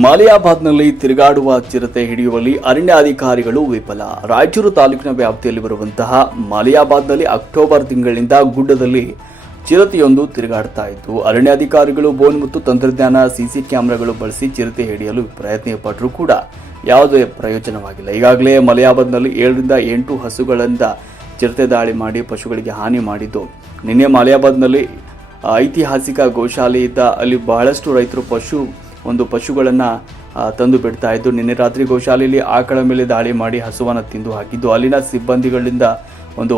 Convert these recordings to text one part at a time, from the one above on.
ಮಾಲಿಯಾಬಾದ್ನಲ್ಲಿ ತಿರುಗಾಡುವ ಚಿರತೆ ಹಿಡಿಯುವಲ್ಲಿ ಅರಣ್ಯಾಧಿಕಾರಿಗಳು ವಿಫಲ. ರಾಯಚೂರು ತಾಲೂಕಿನ ವ್ಯಾಪ್ತಿಯಲ್ಲಿ ಬರುವಂತಹ ಮಾಲಿಯಾಬಾದ್ನಲ್ಲಿ ಅಕ್ಟೋಬರ್ ತಿಂಗಳಿನಿಂದ ಗುಡ್ಡದಲ್ಲಿ ಚಿರತೆಯೊಂದು ತಿರುಗಾಡ್ತಾ ಇತ್ತು. ಅರಣ್ಯಾಧಿಕಾರಿಗಳು, ಬೋನ್ ಮತ್ತು ತಂತ್ರಜ್ಞಾನ ಸಿಸಿ ಕ್ಯಾಮೆರಾಗಳು ಬಳಸಿ ಚಿರತೆ ಹಿಡಿಯಲು ಪ್ರಯತ್ನ ಪಟ್ಟರೂ ಕೂಡ ಯಾವುದೇ ಪ್ರಯೋಜನವಾಗಿಲ್ಲ. ಈಗಾಗಲೇ ಮಲಯಾಬಾದ್ನಲ್ಲಿ ಏಳರಿಂದ ಎಂಟು ಹಸುಗಳಿಂದ ಚಿರತೆ ದಾಳಿ ಮಾಡಿ ಪಶುಗಳಿಗೆ ಹಾನಿ ಮಾಡಿದ್ದು. ನಿನ್ನೆ ಮಲಯಾಬಾದ್ನಲ್ಲಿ ಐತಿಹಾಸಿಕ ಗೋಶಾಲೆ ಇದ್ದ ಅಲ್ಲಿ ಬಹಳಷ್ಟು ರೈತರು ಪಶು ಒಂದು ಪಶುಗಳನ್ನು ತಂದು ಬಿಡ್ತಾ ಇದ್ದು, ನಿನ್ನೆ ರಾತ್ರಿ ಗೋಶಾಲೆಯಲ್ಲಿ ಆಕಳ ಮೇಲೆ ದಾಳಿ ಮಾಡಿ ಹಸುವನ್ನು ತಿಂದು ಹಾಕಿದ್ದು. ಅಲ್ಲಿನ ಸಿಬ್ಬಂದಿಗಳಿಂದ ಒಂದು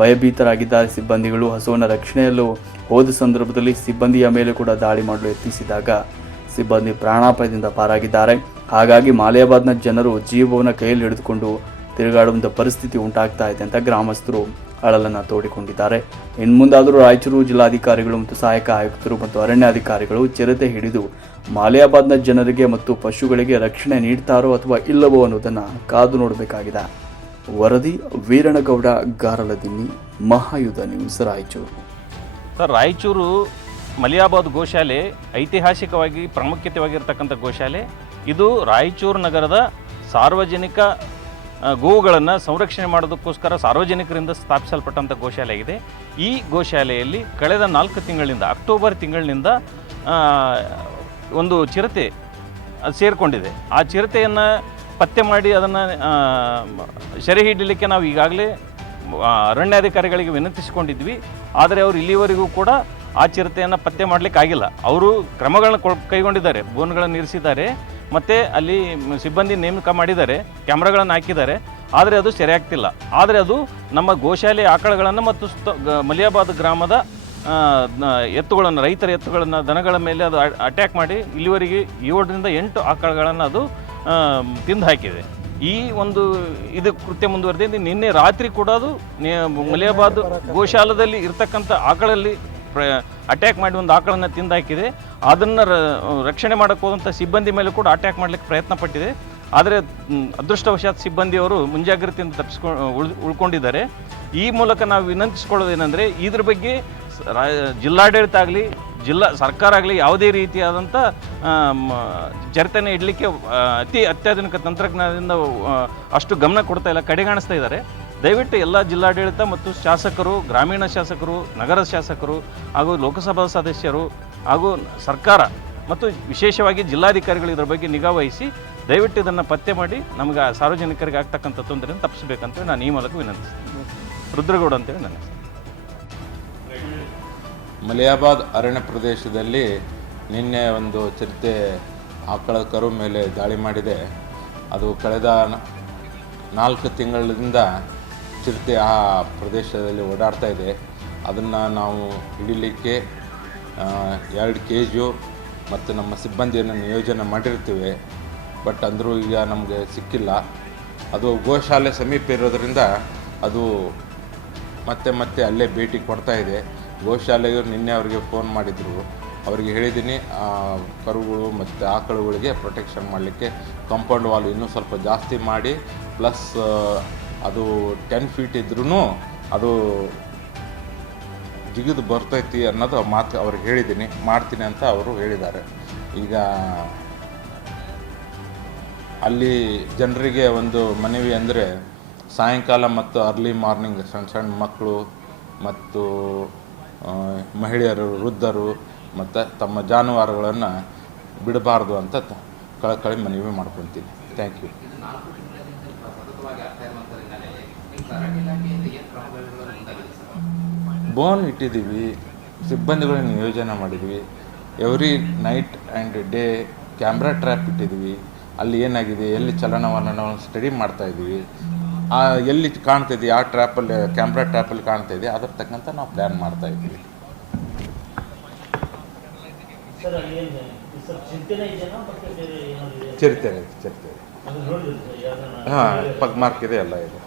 ಭಯಭೀತರಾಗಿದ್ದಾರೆ ಸಿಬ್ಬಂದಿಗಳು ಹಸುವನ್ನು ರಕ್ಷಣೆಯಲ್ಲೂ ಹೋದ ಸಂದರ್ಭದಲ್ಲಿ ಸಿಬ್ಬಂದಿಯ ಮೇಲೆ ಕೂಡ ದಾಳಿ ಮಾಡಲು ಯತ್ನಿಸಿದಾಗ ಸಿಬ್ಬಂದಿ ಪ್ರಾಣಾಪಾಯದಿಂದ ಪಾರಾಗಿದ್ದಾರೆ. ಹಾಗಾಗಿ ಮಾಲಿಯಾಬಾದ್ನ ಜನರು ಜೀವವನ್ನು ಕೈಯಲ್ಲಿ ಹಿಡಿದುಕೊಂಡು ತಿರುಗಾಡುವಂಥ ಪರಿಸ್ಥಿತಿ ಉಂಟಾಗ್ತಾ ಇದೆ ಅಂತ ಗ್ರಾಮಸ್ಥರು ಅಳಲನ್ನು ತೋಡಿಕೊಂಡಿದ್ದಾರೆ. ಇನ್ನು ಮುಂದಾದರೂ ರಾಯಚೂರು ಜಿಲ್ಲಾಧಿಕಾರಿಗಳು ಮತ್ತು ಸಹಾಯಕ ಆಯುಕ್ತರು ಮತ್ತು ಅರಣ್ಯಾಧಿಕಾರಿಗಳು ಚಿರತೆ ಹಿಡಿದು ಮಾಲಿಯಾಬಾದ್ನ ಜನರಿಗೆ ಮತ್ತು ಪಶುಗಳಿಗೆ ರಕ್ಷಣೆ ನೀಡ್ತಾರೋ ಅಥವಾ ಇಲ್ಲವೋ ಅನ್ನೋದನ್ನು ಕಾದು ನೋಡಬೇಕಾಗಿದೆ. ವರದಿ ವೀರಣಗೌಡ ಗಾರಲದಿನ್ನಿ ಮಹಾಯುಧ ನ್ಯೂಸ್, ರಾಯಚೂರು. ಸರ್, ರಾಯಚೂರು ಮಲಿಯಾಬಾದ್ ಗೋಶಾಲೆ ಐತಿಹಾಸಿಕವಾಗಿ ಪ್ರಾಮುಖ್ಯತೆವಾಗಿರ್ತಕ್ಕಂಥ ಗೋಶಾಲೆ. ಇದು ರಾಯಚೂರು ನಗರದ ಸಾರ್ವಜನಿಕ ಗೋವುಗಳನ್ನು ಸಂರಕ್ಷಣೆ ಮಾಡೋದಕ್ಕೋಸ್ಕರ ಸಾರ್ವಜನಿಕರಿಂದ ಸ್ಥಾಪಿಸಲ್ಪಟ್ಟಂಥ ಗೋಶಾಲೆ ಆಗಿದೆ. ಈ ಗೋಶಾಲೆಯಲ್ಲಿ ಕಳೆದ ನಾಲ್ಕು ತಿಂಗಳಿಂದ, ಅಕ್ಟೋಬರ್ ತಿಂಗಳಿನಿಂದ ಒಂದು ಚಿರತೆ ಅದು ಸೇರಿಕೊಂಡಿದೆ. ಆ ಚಿರತೆಯನ್ನು ಪತ್ತೆ ಮಾಡಿ ಅದನ್ನು ಸೆರೆ ಹಿಡಲಿಕ್ಕೆ ನಾವು ಈಗಾಗಲೇ ಅರಣ್ಯಾಧಿಕಾರಿಗಳಿಗೆ ವಿನಂತಿಸಿಕೊಂಡಿದ್ವಿ. ಆದರೆ ಅವರು ಇಲ್ಲಿವರೆಗೂ ಕೂಡ ಆ ಚಿರತೆಯನ್ನು ಪತ್ತೆ ಮಾಡಲಿಕ್ಕೆ ಆಗಿಲ್ಲ. ಅವರು ಕ್ರಮಗಳನ್ನು ಕೈಗೊಂಡಿದ್ದಾರೆ. ಬೋನ್ಗಳನ್ನು ಇರಿಸಿದ್ದಾರೆ. ಮತ್ತು ಅಲ್ಲಿ ಸಿಬ್ಬಂದಿ ನೇಮಕ ಮಾಡಿದ್ದಾರೆ. ಕ್ಯಾಮ್ರಾಗಳನ್ನು ಹಾಕಿದ್ದಾರೆ. ಆದರೆ ಅದು ಸೆರೆ ಆಗ್ತಿಲ್ಲ. ಆದರೆ ಅದು ನಮ್ಮ ಗೋಶಾಲೆ ಆಕಳಗಳನ್ನು ಮತ್ತು ಮಲಿಯಾಬಾದ್ ಗ್ರಾಮದ ಎತ್ತುಗಳನ್ನು, ರೈತರ ಎತ್ತುಗಳನ್ನು, ದನಗಳ ಮೇಲೆ ಅದು ಅಟ್ಯಾಕ್ ಮಾಡಿ ಇಲ್ಲಿವರೆಗೆ ಏಳರಿಂದ ಎಂಟು ಆಕಳಗಳನ್ನು ಅದು ತಿಂದು ಹಾಕಿದೆ. ಈ ಒಂದು ಇದು ಕೃತ್ಯ ಮುಂದುವರೆದಿದೆ ನಿನ್ನೆ ರಾತ್ರಿ ಕೂಡ ಅದು ಮಲಿಯಾಬಾದ್ ಗೋಶಾಲದಲ್ಲಿ ಇರ್ತಕ್ಕಂಥ ಆಕಳಲ್ಲಿ ಅಟ್ಯಾಕ್ ಮಾಡಿ ಒಂದು ಆಕಳನ್ನು ತಿಂದಾಕಿದೆ ಅದನ್ನು ರಕ್ಷಣೆ ಮಾಡೋಕ್ಕೆ ಹೋದಂಥ ಸಿಬ್ಬಂದಿ ಮೇಲೆ ಕೂಡ ಅಟ್ಯಾಕ್ ಮಾಡಲಿಕ್ಕೆ ಪ್ರಯತ್ನ ಪಟ್ಟಿದೆ. ಆದರೆ ಅದೃಷ್ಟವಶಾತ್ ಸಿಬ್ಬಂದಿಯವರು ಮುಂಜಾಗ್ರತೆಯಿಂದ ತಪ್ಪಿಸ್ಕೊ, ಉಳ್, ಉಳ್ಕೊಂಡಿದ್ದಾರೆ. ಈ ಮೂಲಕ ನಾವು ವಿನಂತಿಸ್ಕೊಳ್ಳೋದೇನೆಂದರೆ, ಇದ್ರ ಬಗ್ಗೆ ಜಿಲ್ಲಾಡಳಿತ ಆಗಲಿ, ಜಿಲ್ಲಾ ಸರ್ಕಾರ ಆಗಲಿ ಯಾವುದೇ ರೀತಿಯಾದಂಥ ಚರ್ತನೆ ಇಡಲಿಕ್ಕೆ ಅತಿ ಅತ್ಯಾಧುನಿಕ ತಂತ್ರಜ್ಞಾನದಿಂದ ಅಷ್ಟು ಗಮನ ಕೊಡ್ತಾ ಇಲ್ಲ, ಕಡೆಗಾಣಿಸ್ತಾ ಇದ್ದಾರೆ ದಯವಿಟ್ಟು ಎಲ್ಲ ಜಿಲ್ಲಾಡಳಿತ ಮತ್ತು ಶಾಸಕರು, ಗ್ರಾಮೀಣ ಶಾಸಕರು, ನಗರ ಶಾಸಕರು ಹಾಗೂ ಲೋಕಸಭಾ ಸದಸ್ಯರು ಹಾಗೂ ಸರ್ಕಾರ ಮತ್ತು ವಿಶೇಷವಾಗಿ ಜಿಲ್ಲಾಧಿಕಾರಿಗಳು ಇದರ ಬಗ್ಗೆ ನಿಗಾ ವಹಿಸಿ, ದಯವಿಟ್ಟು ಇದನ್ನು ಪತ್ತೆ ಮಾಡಿ, ನಮಗೆ ಸಾರ್ವಜನಿಕರಿಗೆ ಆಗ್ತಕ್ಕಂಥ ತೊಂದರೆಯನ್ನು ತಪ್ಪಿಸಬೇಕಂತೇಳಿ ನಾನು ಈ ಮೂಲಕ ವಿನಂತಿಸ್ತೀನಿ ರುದ್ರಗೌಡ ಅಂತೇಳಿ ಹೆಸರು. ಮಲಿಯಾಬಾದ್ ಅರಣ್ಯ ಪ್ರದೇಶದಲ್ಲಿ ನಿನ್ನೆ ಒಂದು ಚಿರತೆ ಆಕಳ ಕರು ಮೇಲೆ ದಾಳಿ ಮಾಡಿದೆ. ಅದು ಕಳೆದ ನಾಲ್ಕು ತಿಂಗಳಿಂದ ಚಿರತೆ ಆ ಪ್ರದೇಶದಲ್ಲಿ ಓಡಾಡ್ತಾ ಇದೆ. ಅದನ್ನು ನಾವು ಹಿಡಿಲಿಕ್ಕೆ ಎರಡು ಕೆ ಜಿಯು ಮತ್ತು ನಮ್ಮ ಸಿಬ್ಬಂದಿಯನ್ನು ನಿಯೋಜನೆ ಮಾಡಿರ್ತೀವಿ. ಬಟ್ ಅಂದರೂ ಈಗ ನಮಗೆ ಸಿಕ್ಕಿಲ್ಲ. ಅದು ಗೋಶಾಲೆ ಸಮೀಪ ಇರೋದರಿಂದ ಅದು ಮತ್ತೆ ಮತ್ತೆ ಅಲ್ಲೇ ಭೇಟಿ ಕೊಡ್ತಾ ಇದೆ. ಗೋಶಾಲೆಗೆ ನಿನ್ನೆ ಅವರಿಗೆ ಫೋನ್ ಮಾಡಿದ್ರು. ಅವರಿಗೆ ಹೇಳಿದ್ದೀನಿ ಕರುಗಳು ಮತ್ತು ಆಕಳುಗಳಿಗೆ ಪ್ರೊಟೆಕ್ಷನ್ ಮಾಡಲಿಕ್ಕೆ ಕಾಂಪೌಂಡ್ ವಾಲ್ ಇನ್ನೂ ಸ್ವಲ್ಪ ಜಾಸ್ತಿ ಮಾಡಿ ಪ್ಲಸ್ ಅದು ಟೆನ್ ಫೀಟ್ ಇದ್ರೂ ಅದು ಜಿಗಿದು ಬರ್ತೈತಿ ಅನ್ನೋದು ಮಾತು ಅವ್ರಿಗೆ ಹೇಳಿದ್ದೀನಿ. ಮಾಡ್ತೀನಿ ಅಂತ ಅವರು ಹೇಳಿದ್ದಾರೆ. ಈಗ ಅಲ್ಲಿ ಜನರಿಗೆ ಒಂದು ಮನವಿ ಅಂದರೆ ಸಾಯಂಕಾಲ ಮತ್ತು ಅರ್ಲಿ ಮಾರ್ನಿಂಗ್ ಸಣ್ಣ ಸಣ್ಣ ಮಕ್ಕಳು ಮತ್ತು ಮಹಿಳೆಯರು, ವೃದ್ಧರು ಮತ್ತು ತಮ್ಮ ಜಾನುವಾರುಗಳನ್ನು ಬಿಡಬಾರ್ದು ಅಂತ ಕಳಕಳಿ ಮನವಿ ಮಾಡ್ಕೊತೀನಿ. ಥ್ಯಾಂಕ್ ಯು ಬೋನ್ ಇಟ್ಟಿದ್ದೀವಿ, ಸಿಬ್ಬಂದಿಗಳನ್ನ ನಿಯೋಜನೆ ಮಾಡಿದ್ವಿ. Every night and day camera trap ಇಟ್ಟಿದ್ದೀವಿ. ಅಲ್ಲಿ ಏನಾಗಿದೆ, ಎಲ್ಲಿ ಚಲನವಲನವನ್ನು ಸ್ಟಡಿ ಮಾಡ್ತಾ ಇದ್ದೀವಿ. ಆ ಎಲ್ಲಿ ಕಾಣ್ತಿದೆ ಆ ಟ್ರ್ಯಾಪಲ್ಲಿ ಕ್ಯಾಮ್ರಾ ಟ್ರ್ಯಾಪಲ್ಲಿ ಕಾಣ್ತಾ ಇದೆ ಅದ್ರ ತಕ್ಕಂತ ನಾವು ಪ್ಲ್ಯಾನ್ ಮಾಡ್ತಾ ಇದ್ದೀವಿ. ಸರ್ ಅಲ್ಲಿ ಏನು ಸರ್ ಚಿಂತೆನೇ ಇದೆಯಾ ಮತ್ತೆ ಬೇರೆ ಏನಾದ್ರು ಇದೆಯಾ? ಚಿರತೆ ಚಿರತೆ ಅದು ನೋಡಿದ್ರಿ ಸರ್ ಯಾವ್ದನ್ನ? ಹಾಂ ಪಗ್ ಮಾರ್ಕ್ ಇದೆ ಎಲ್ಲ ಇದೆ.